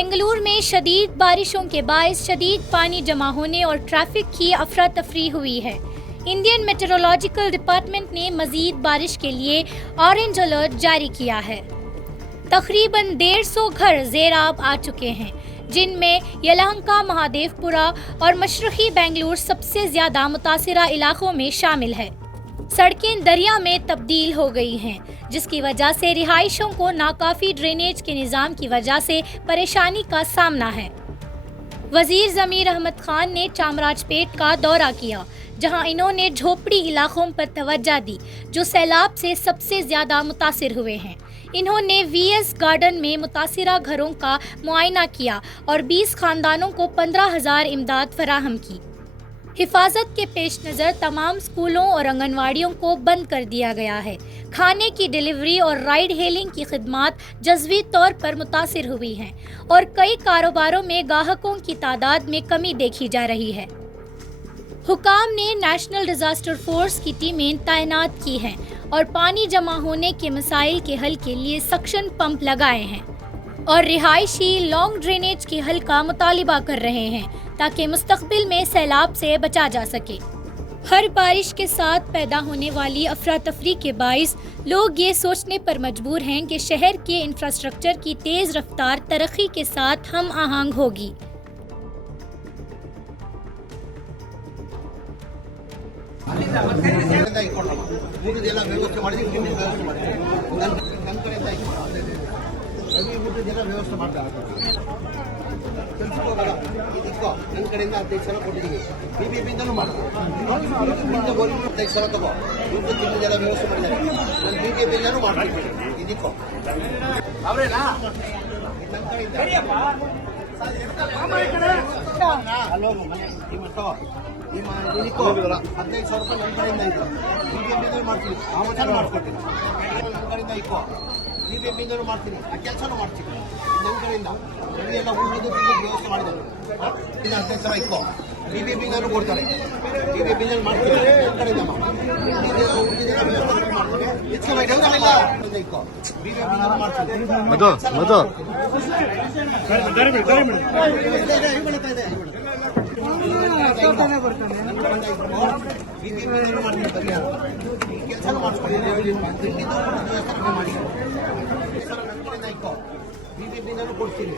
बेंगलुरु में शदीद बारिशों के बायस शदीद पानी जमा होने और ट्रैफिक की अफरा तफरी हुई है। इंडियन मेट्रोलॉजिकल डिपार्टमेंट ने मजीद बारिश के लिए ऑरेंज अलर्ट जारी किया है। तकरीबन 150 घर ज़ेराब आ चुके हैं, जिनमें यलहंका, महादेवपुरा और मशरक़ी बेंगलुरु सबसे ज़्यादा मुतासिरा इलाकों में शामिल है। सड़कें दरिया में तब्दील हो गई हैं, जिसकी वजह से रिहाइशों को नाकाफी ड्रेनेज के निज़ाम की वजह से परेशानी का सामना है। वज़ीर ज़मीर अहमद खान ने चामराजपेट का दौरा किया, जहां इन्होंने झोपड़ी इलाकों पर तवज्जो दी जो सैलाब से सबसे ज़्यादा मुतासिर हुए हैं। इन्होंने वीएस गार्डन में मुतासिरा घरों का मुआयना किया और 20 खानदानों को 15,000 इमदाद फराहम की। हिफाजत के पेश नज़र तमाम स्कूलों और आंगनवाड़ियों को बंद कर दिया गया है। खाने की डिलीवरी और राइड हेलिंग की खिदमात जज़वी तौर पर मुतासिर हुई हैं और कई कारोबारों में गाहकों की तादाद में कमी देखी जा रही है। हुकाम ने नेशनल डिजास्टर फोर्स की टीमें तैनात की हैं और पानी जमा होने के मसाइल के हल के लिए सक्शन पंप लगाए हैं और रिहायशी लॉन्ग ड्रेनेज के हल का मुतालिबा कर रहे हैं ताकि मुस्तकबिल में सैलाब से बचा जा सके। हर बारिश के साथ पैदा होने वाली अफरा तफरी के बाइस लोग ये सोचने पर मजबूर हैं कि शहर के इंफ्रास्ट्रक्चर की तेज़ रफ्तार तरक्की के साथ हम आहंग होगी। ನನ್ನ ಕಡೆಯಿಂದ 15 ಸಲ ಕೊಟ್ಟಿದ್ದೀವಿ. ಬಿಬಿಎಂಪಿಂದನೂ ಮಾಡ್ತೀವಿ. ಬಿಬಿಎಂಪಿಂದ ತಗೋ ಊಟದ ತಿಂಡಿಗೆಲ್ಲ ವ್ಯವಸ್ಥೆ ಮಾಡಿದ್ದಾರೆ. ನಾನು ಬಿಬಿಎಂಪಿಂದನೂ ಮಾಡ್ತೀನಿ. ಇದಕ್ಕೋ ಅವರೇನಾ ನನ್ನ ಕಡೆಯಿಂದ ಹಲೋ ನಿಮ್ಮ ತಗೋ ನಿಮ್ಮ ಇದಕ್ಕೋ 15,000 ರೂಪಾಯಿ ನನ್ನ ಕಡೆಯಿಂದ ಇದೆ. ಬಿಬಿಎಂಪಿಂದನೂ ಮಾಡ್ತೀನಿ. ಆಮಂತ್ರಣ ಮಾಡಿಕೊಡ್ತೀನಿ. ನನ್ನ ಕಡೆಯಿಂದ ಇಕ್ಕೋ ಬಿಬಿಎಂಪಿಂದನೂ ಮಾಡ್ತೀನಿ. ಆ ಕೆಲಸನೂ ಮಾಡ್ತೀನಿ ನನ್ನ ಕಡೆಯಿಂದ. ಎಲ್ಲ ಉಳಿದು ವ್ಯವಸ್ಥೆ ಮಾಡಿದ್ದಾರೆ. 15,000 ಇಕ್ಕೋ ಬಿಬಿಎಂಪಿಂದನೂ ಕೊಡ್ತಾರೆ. ಬಿಬಿಎಂಪಿಂದನೂ ಮಾಡ್ತೀನಿ ನನ್ನ ಕಡೆಯಿಂದ ಇಕ್ಕೋ ಬಿಬಿಎಂಪಿಂದನೂ ಮಾಡ್ತೀನಿ. ಬಿಬಿಎಂಪಿಂದನೂ ಮಾಡ್ತೀನಿ. ಪರಿಹಾರ ಕೆಲಸನೂ ಮಾಡಿಸ್ಕೊಡ್ತೀನಿ. ಮಾಡಿ ಬಿಬಿಎಂಪಿಂದನೂ ಕೊಡ್ತೀನಿ.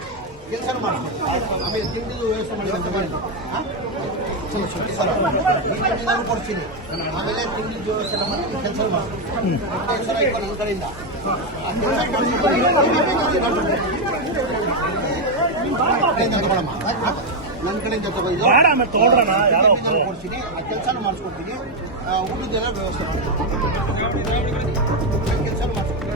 ಕೆಲಸನೂ ಮಾಡಿಸ್ಕೊಡ್ತೀನಿ. ಆಮೇಲೆ ತಿಂಡಿದು ವ್ಯವಸ್ಥೆ ಮಾಡಿ ಬಿಬಿಎಂಪಿಂದನೂ ಕೊಡ್ತೀನಿ. ಆಮೇಲೆ ತಿಂಡಿದು ವ್ಯವಸ್ಥೆ ಮಾಡಿ ಕೆಲಸ ಮಾಡ್ತೀನಿ. ಕೆಲಸ ನನ್ನ ಕಡೆಯಿಂದ ನನ್ನ ಕಡೆಯಿಂದ ತಗೊಂಡು ಕೊಡ್ತೀನಿ. ಆ ಕೆಲಸನೂ ಮಾಡಿಸ್ಕೊಡ್ತೀನಿ. ಊಟದೆಲ್ಲ ವ್ಯವಸ್ಥೆ ಮಾಡ್ತೀನಿ. ಕೆಲಸನೂ ಮಾಡಿಸ್ಕೊಡ್ತೀನಿ.